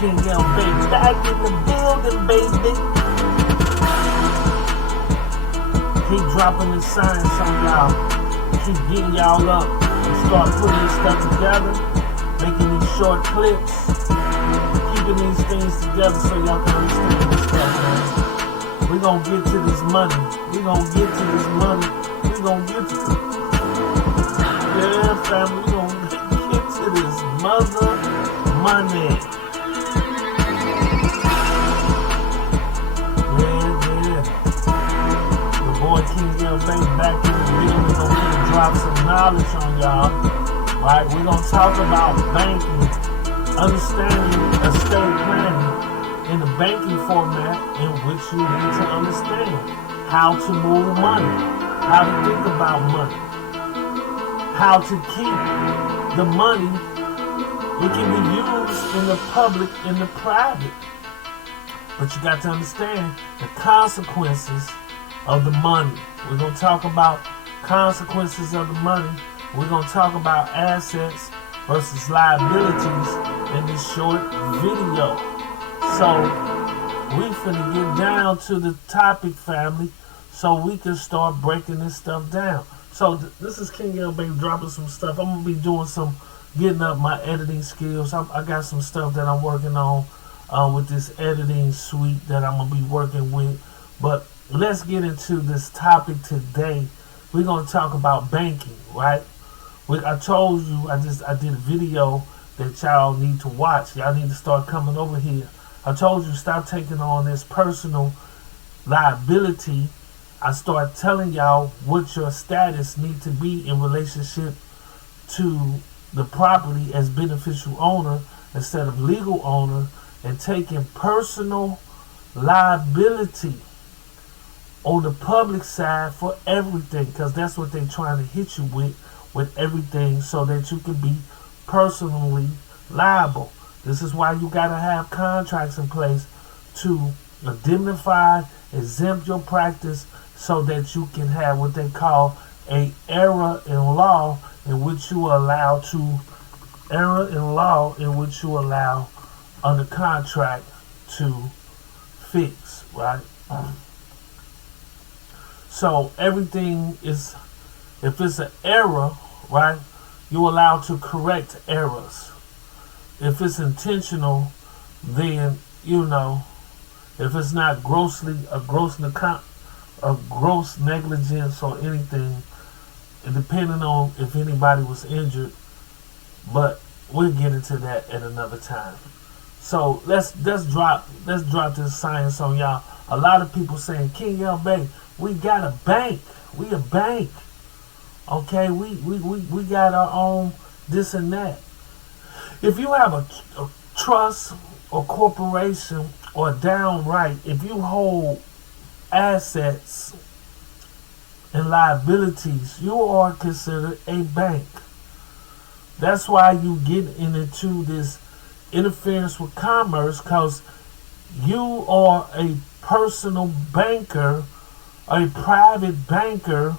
King L Baby back in the building, baby. Keep dropping the science on y'all. Keep getting y'all up and start putting this stuff together, making these short clips, keeping these things together so y'all can understand this stuff, man. We gonna get to this money. We gonna get to this money. We gonna get to it. Yeah, family, we gonna get to this mother money. Yeah. The boy King L Baby back in the building. We're gonna drop some knowledge on y'all. Right? We're gonna talk about banking, understanding estate planning in the banking format in which you need to understand how to move money, how to think about money, how to keep the money. It can be used in the public, in the private. But you got to understand the consequences of the money. We're going to talk about consequences of the money. We're going to talk about assets versus liabilities in this short video. So we finna get down to the topic, family, so we can start breaking this stuff down. So this is King L Baby dropping some stuff. I'm gonna be doing some, getting up my editing skills. I got some stuff that I'm working on with this editing suite that I'm gonna be working with. But let's get into this topic today. We're gonna talk about banking, right? I told you I did a video that y'all need to watch. Y'all need to start coming over here. I told you stop taking on this personal liability. I start telling y'all what your status need to be in relationship to the property as beneficial owner instead of legal owner, and taking personal liability on the public side for everything, because that's what they're trying to hit you with everything, so that you can be personally liable. This is why you got to have contracts in place to indemnify, exempt your practice, so that you can have what they call a error in law in which you are allowed under contract to fix, right? So everything is, if it's an error, right, you're allowed to correct errors. If it's intentional, then, if it's not gross negligence or anything, depending on if anybody was injured. But we'll get into that at another time. So let's drop this science on y'all. A lot of people saying, King L Baby, we got a bank. We a bank. Okay, we got our own this and that. If you have a trust or corporation, or downright, if you hold assets and liabilities, you are considered a bank. That's why you get into this interference with commerce, because you are a personal banker, a private banker,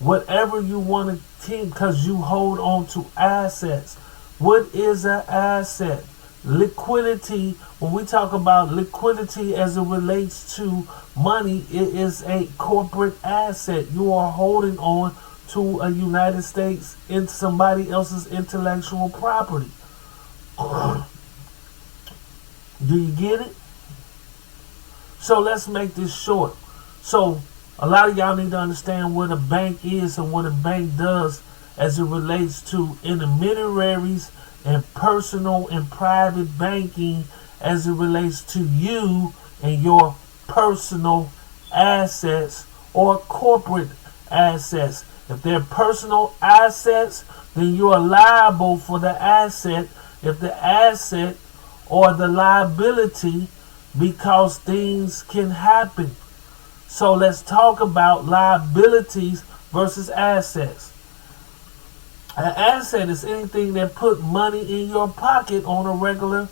whatever you want to think, because you hold on to assets. What is an asset? Liquidity. When we talk about liquidity as it relates to money, it is a corporate asset. You are holding on to a United States in somebody else's intellectual property. Do you get it? So let's make this short. So a lot of y'all need to understand what a bank is and what a bank does as it relates to intermediaries and personal and private banking as it relates to you and your personal assets or corporate assets. If they're personal assets, then you are liable for the asset if the asset or the liability, because things can happen. So let's talk about liabilities versus assets. An asset is anything that put money in your pocket on a regular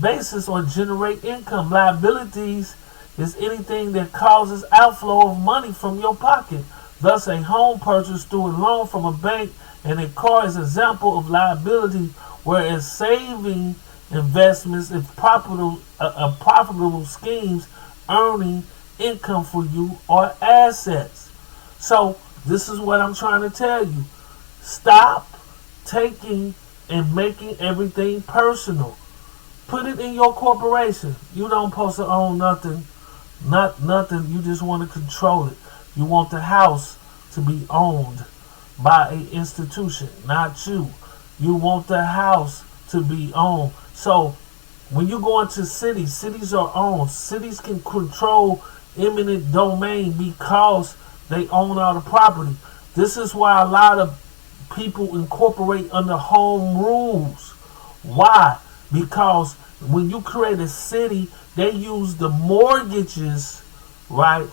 basis or generate income. Liabilities is anything that causes outflow of money from your pocket. Thus, a home purchase through a loan from a bank and a car is an example of liability, whereas saving investments, and profitable schemes earning income for you or assets. So this is what I'm trying to tell you. Stop taking and making everything personal. Put it in your corporation. You don't supposed to own nothing, not nothing. You just want to control it. You want the house to be owned by an institution, not you. You want the house to be owned. So when you go into cities, cities are owned. Cities can control eminent domain because they own all the property. This is why a lot of people incorporate under home rules. Why? Because when you create a city, they use the mortgages, right,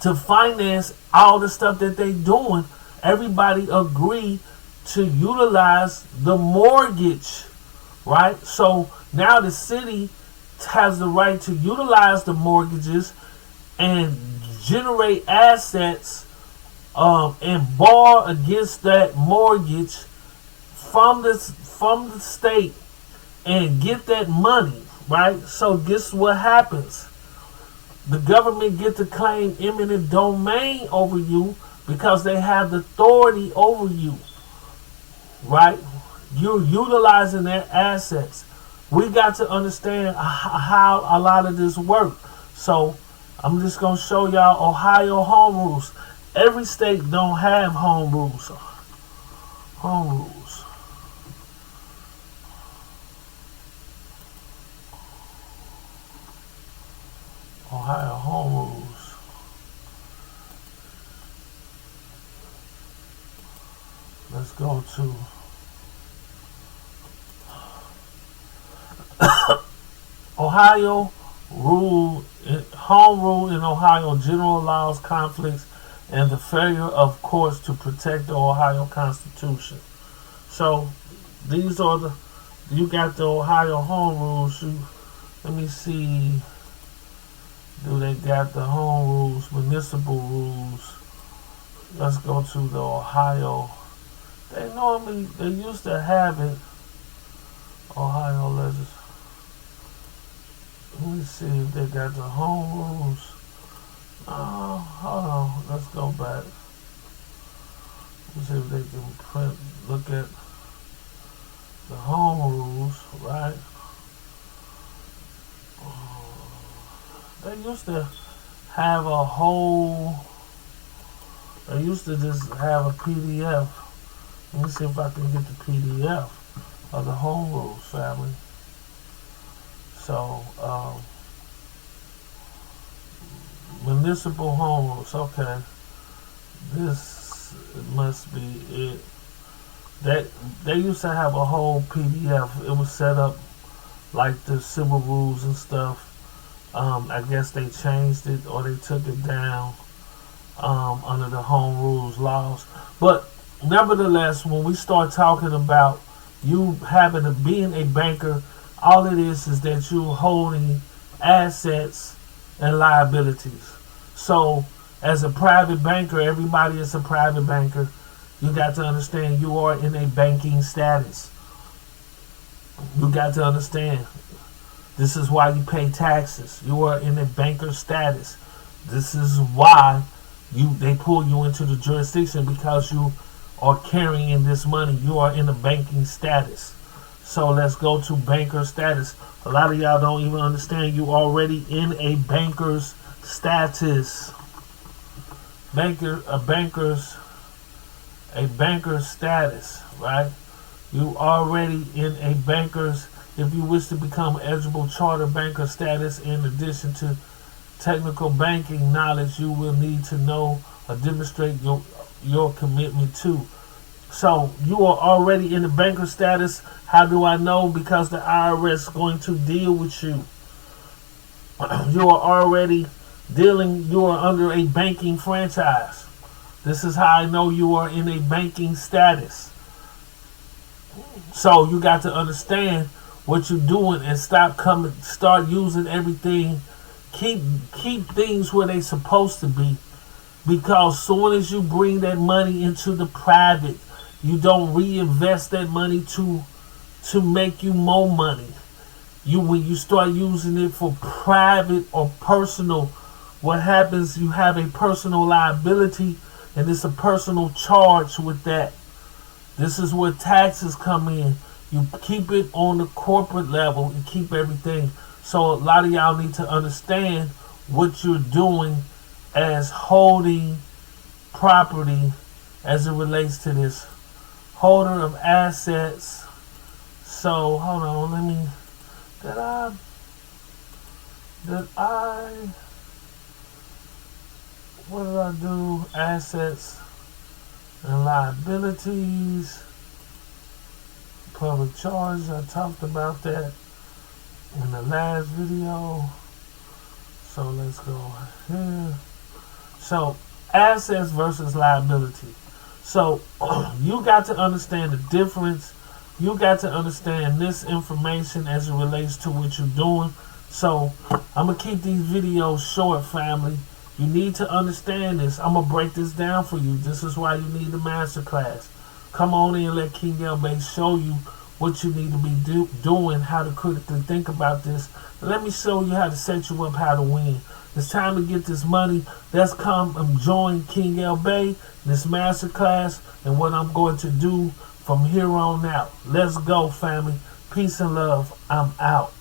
to finance all the stuff that they doing. Everybody agree to utilize the mortgage, right? So now the city has the right to utilize the mortgages and generate assets, and borrow against that mortgage from the state and get that money, right? So guess what happens? The government get to claim eminent domain over you because they have the authority over you, right? You're utilizing their assets. We got to understand how a lot of this works. So I'm just going to show y'all Ohio home rules. Every state don't have home rules. Home rules. Ohio home rules. Let's go to Ohio rule. Home rule in Ohio general allows conflicts and the failure of courts to protect the Ohio Constitution. So these are you got the Ohio home rules. Let me see. Do they got the home rules, municipal rules? Let's go to the Ohio. They used to have it. Ohio legislature. Let me see if they got the home rules. Hold on. Let's go back. Let's see if they can look at the home rules, right? They used to have a whole. They used to just have a PDF. Let me see if I can get the PDF of the home rules, family. So, municipal home rules. Okay, this must be it. They used to have a whole PDF. It was set up like the civil rules and stuff. I guess they changed it or they took it down under the home rules laws. But nevertheless, when we start talking about you having to being a banker, all it is that you're holding assets and liabilities. So as a private banker, everybody is a private banker. You got to understand you are in a banking status. You got to understand this is why you pay taxes. You are in a banker status. This is why they pull you into the jurisdiction, because you are carrying this money. You are in a banking status. So let's go to banker status. A lot of y'all don't even understand you already in a banker's status. A banker's status, right? You already in a banker's. If you wish to become eligible charter banker status, in addition to technical banking knowledge, you will need to know or demonstrate your commitment to. So you are already in the banker status. How do I know? Because the IRS is going to deal with you. You are already you are under a banking franchise. This is how I know you are in a banking status. So you got to understand what you're doing and start using everything. Keep things where they supposed to be, because soon as you bring that money into the private, you don't reinvest that money to to make you more money. When you start using it for private or personal, what happens, you have a personal liability, and it's a personal charge with that. This is where taxes come in. You keep it on the corporate level and keep everything. So a lot of y'all need to understand what you're doing as holding property as it relates to this. Holder of assets. So hold on, let me, did I, what did I do? Assets and liabilities. Public charge, I talked about that in the last video. So let's go here. So assets versus liability. So you got to understand the difference. You got to understand this information as it relates to what you're doing. So I'm going to keep these videos short, family. You need to understand this. I'm going to break this down for you. This is why you need the masterclass. Come on in and let King L-Bay show you what you need to be doing, how to critically think about this. Let me show you how to set you up, how to win. It's time to get this money. Let's come and join King L-Bay, this masterclass, and what I'm going to do from here on out. Let's go, family. Peace and love. I'm out.